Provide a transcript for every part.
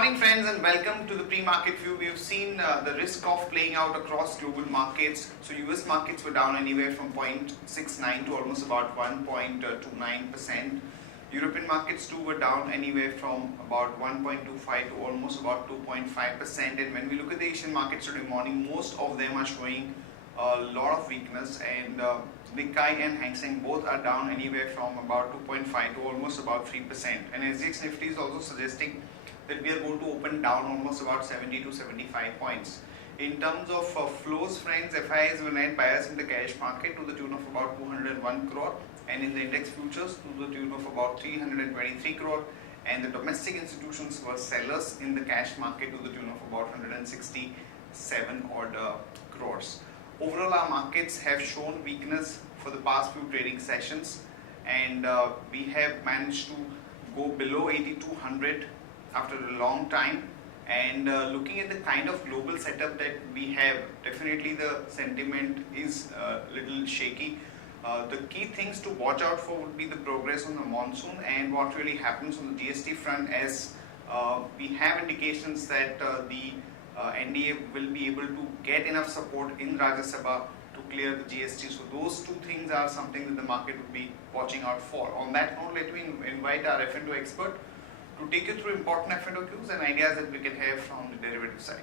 morning friends and welcome to the pre-market view. We have seen the risk of playing out across global markets. So US markets were down anywhere from 0.69 to almost about 1.29%. European markets too were down anywhere from about 1.25 to almost about 2.5%. And when we look at the Asian markets today morning, most of them are showing a lot of weakness, and Nikkei and Hang Seng both are down anywhere from about 2.5 to almost about 3%. And SGX Nifty is also suggesting that we are going to open down almost about 70 to 75 points. In terms of flows, friends, FIIs were net buyers in the cash market to the tune of about 201 crore, and in the index futures to the tune of about 323 crore, and the domestic institutions were sellers in the cash market to the tune of about 167 odd crores. Overall, our markets have shown weakness for the past few trading sessions, and we have managed to go below 8200 after a long time. And looking at the kind of global setup that we have, definitely the sentiment is a little shaky. The key things to watch out for would be the progress on the monsoon and what really happens on the GST front, as we have indications that the NDA will be able to get enough support in Rajya Sabha to clear the GST. So those two things are something that the market would be watching out for. On that note, let me invite our F&O expert to take you through important F&O cues and ideas that we can have from the derivative side.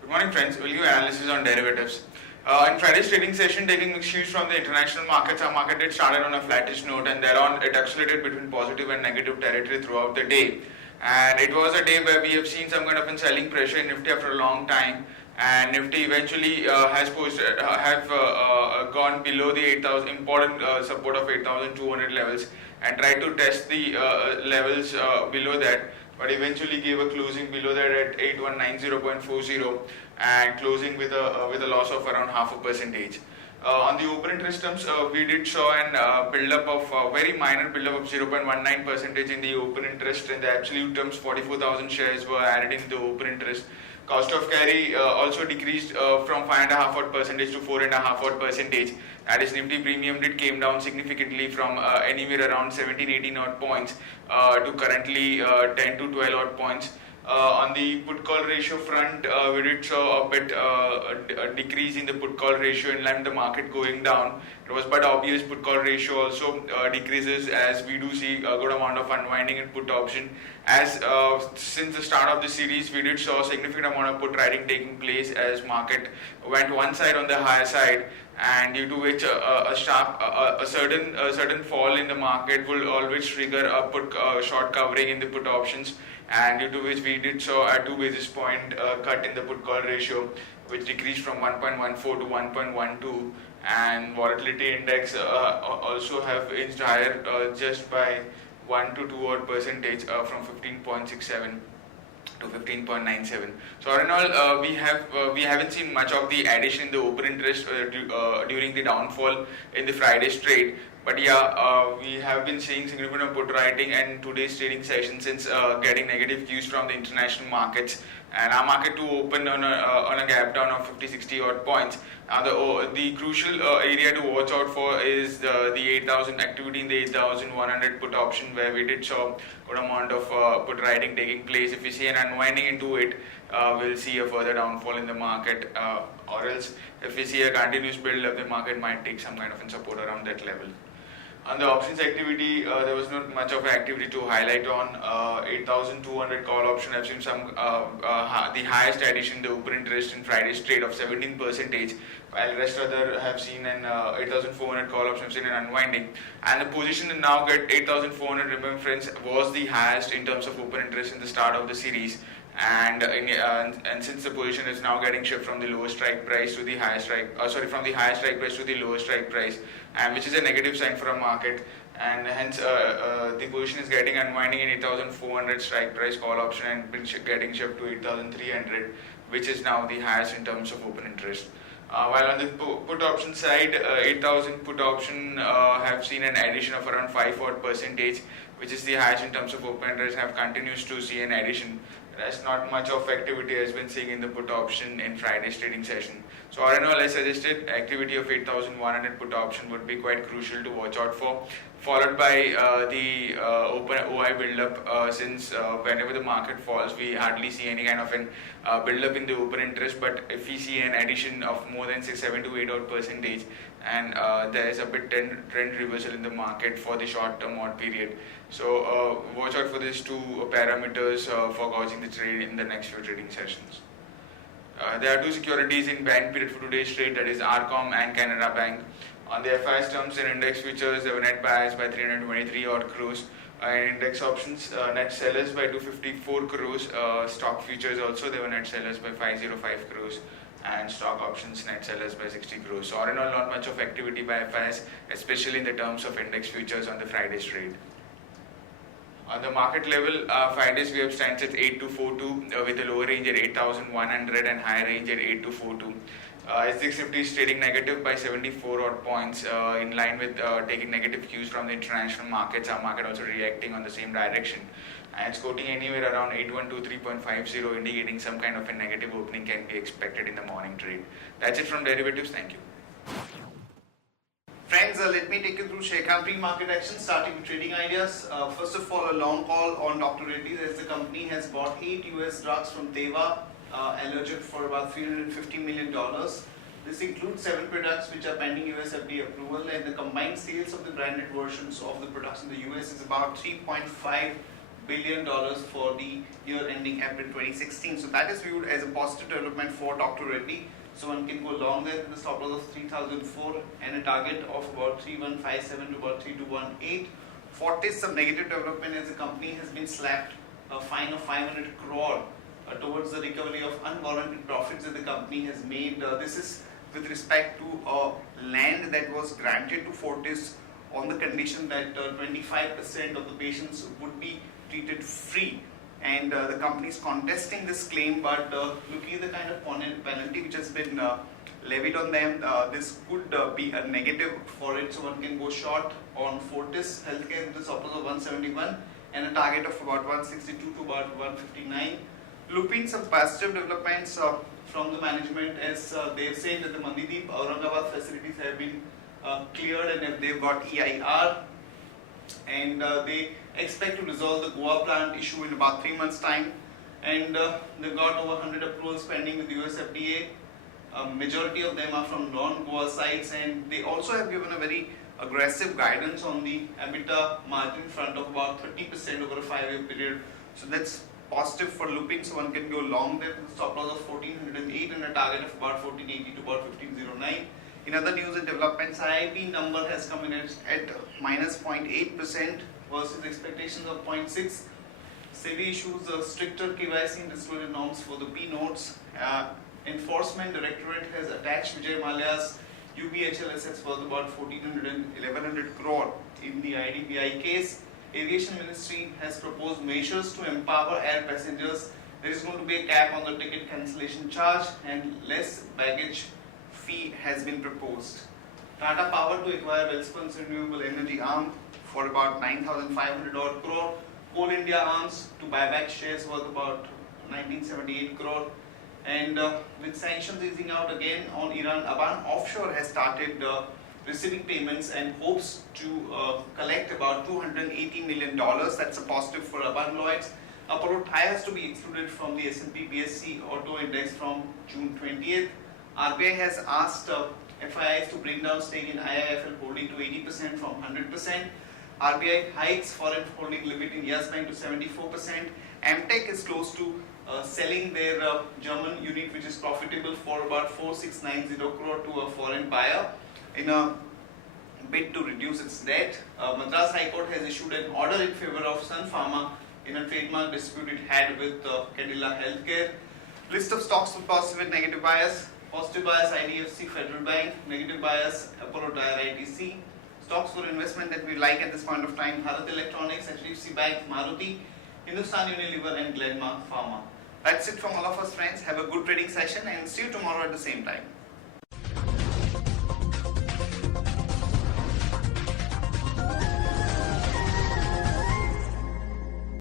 Good morning friends, we'll give analysis on derivatives. In Friday's trading session, taking mixed cues from the international markets, our market did started on a flattish note, and thereon it oscillated between positive and negative territory throughout the day. And it was a day where we have seen some kind of a selling pressure in Nifty after a long time, and Nifty eventually has gone below the 8,000 important support of 8,200 levels and tried to test the levels below that, but eventually gave a closing below that at 8190.40 and closing with a loss of around 0.5%. On the open interest terms, we did show an build-up of very minor build-up of 0.19% in the open interest. In the absolute terms, 44,000 shares were added in the open interest. Cost of carry also decreased from 5.5% to 4.5%. That is, Nifty premium did came down significantly from anywhere around 17-18 odd points to currently 10 to 12 odd points. On the put call ratio front, we did show a bit a decrease in the put call ratio in line with the market going down. It was but obvious put call ratio also decreases as we do see a good amount of unwinding in put option. As since the start of the series, we did show a significant amount of put writing taking place as market went one side on the higher side, and due to which a certain fall in the market will always trigger a put short covering in the put options, and due to which we did show a 2 basis point cut in the put call ratio, which decreased from 1.14 to 1.12, and volatility index also have inched higher just by 1 to 2 odd percentage from 15.67 to 15.97. So all in all, we haven't seen much of the addition in the open interest during the downfall in the Friday's trade. But yeah, we have been seeing significant put writing and today's trading session since getting negative cues from the international markets, and our market to open on a gap down of 50-60 odd points. Now the crucial area to watch out for is the 8,000 activity in the 8,100 put option, where we did show good amount of put writing taking place. If we see an unwinding into it, we'll see a further downfall in the market, or else if we see a continuous build up, the market might take some kind of support around that level. On the options activity, there was not much of an activity to highlight on. 8,200 call option have seen some the highest addition in the open interest in Friday's trade of 17%, while rest other have seen an 8,400 call option have seen an unwinding. And the position to now get 8,400, remember friends, was the highest in terms of open interest in the start of the series. And since the position is now getting shift from the lowest strike price to the highest strike, from the highest strike price to the lowest strike price, and which is a negative sign for a market, and hence the position is getting unwinding in 8,400 strike price call option and getting shift to 8,300, which is now the highest in terms of open interest. While on the put option side, 8,000 put option have seen an addition of around 5 odd percentage, which is the highest in terms of open interest, have continues to see an addition. There's not much of activity has been seen in the put option in Friday's trading session. So all in all, I suggested activity of 8,100 put option would be quite crucial to watch out for, followed by the open OI build-up, since whenever the market falls, we hardly see any kind of an build-up in the open interest. But if we see an addition of more than say 7 to 8 odd percentage, and there is a bit trend reversal in the market for the short-term odd period. So watch out for these two parameters for gauging the trade in the next few trading sessions. There are two securities in ban period for today's trade, that is RCOM and Canara Bank. On the FIS terms and index futures, they were net buyers by 323 odd crores. In index options, net sellers by 254 crores. Stock futures also, they were net sellers by 505 crores. And stock options net sellers by 60 crores. So all in all, not much of activity by FIS, especially in the terms of index futures on the Friday's trade. On the market level, Friday's wave stands at 8242 with a lower range at 8,100 and higher range at 8242. SGX Nifty is trading negative by 74 odd points, in line with taking negative cues from the international markets. Our market also reacting on the same direction. And it's quoting anywhere around 8123.50, indicating some kind of a negative opening can be expected in the morning trade. That's it from derivatives. Thank you. Friends, let me take you through Sharekhan pre-market action, starting with trading ideas. First of all, a long call on Dr. Reddy's, as the company has bought 8 US drugs from Teva, allergic for about $350 million. This includes 7 products which are pending US FDA approval, and the combined sales of the branded versions of the products in the US is about $3.5 billion for the year ending April 2016. So that is viewed as a positive development for Dr. Reddy. So one can go long there with a stop loss of 3004 and a target of about 3157 to about 3218. Fortis, some negative development as the company has been slapped a fine of 500 crore towards the recovery of unwarranted profits that the company has made. This is with respect to land that was granted to Fortis on the condition that 25% of the patients would be treated free. And the company is contesting this claim, but looking at the kind of penalty which has been levied on them, this could be a negative for it. So one can go short on Fortis Healthcare with a stop loss of 171 and a target of about 162 to about 159. Lupin, some positive developments from the management, as they have said that the Mandideep Aurangabad facilities have been cleared and they've got EIR, and they expect to resolve the Goa plant issue in about 3 months' time, and they've got over 100 approvals pending with the US FDA. Majority of them are from non-Goa sites, and they also have given a very aggressive guidance on the EBITDA margin front of about 30% over a 5-year period. So that's positive for Lupin, so one can go long there with a stop loss of 1408 and a target of about 1480 to about 1509. In other news and developments, IIP number has come in at minus 0.8% versus expectations of 0.6. SEBI issues stricter KYC and disclosure norms for the P notes. Enforcement Directorate has attached Vijay Mallya's UBHL assets worth about 1,400 and 1,100 crore in the IDBI case. Aviation Ministry has proposed measures to empower air passengers. There is going to be a cap on the ticket cancellation charge, and less baggage fee has been proposed. Tata Power to acquire Welspun's renewable energy arm for about 9,500 odd crore. Coal India arms to buy back shares worth about 1978 crore. And with sanctions easing out again on Iran, Aban Offshore has started receiving payments and hopes to collect about $280 million. That's a positive for Aban Lloyds. Apollo Tyres to be excluded from the S&P BSC Auto Index from June 20th. RBI has asked FIIs to bring down stake in IIFL holding to 80% from 100%. RBI hikes foreign holding limit in Yes Bank to 74%. Amtech is close to selling their German unit, which is profitable, for about 4690 crore to a foreign buyer in a bid to reduce its debt. Madras High Court has issued an order in favor of Sun Pharma in a trademark dispute it had with Cadila Healthcare. List of stocks with positive and negative bias. Positive bias IDFC Federal Bank, negative bias Apollo Tyre ITC. Stocks for investment that we like at this point of time: Bharat Electronics, HDFC Bank, Maruti, Hindustan Unilever and Glenmark Pharma. That's it from all of us, friends. Have a good trading session and see you tomorrow at the same time.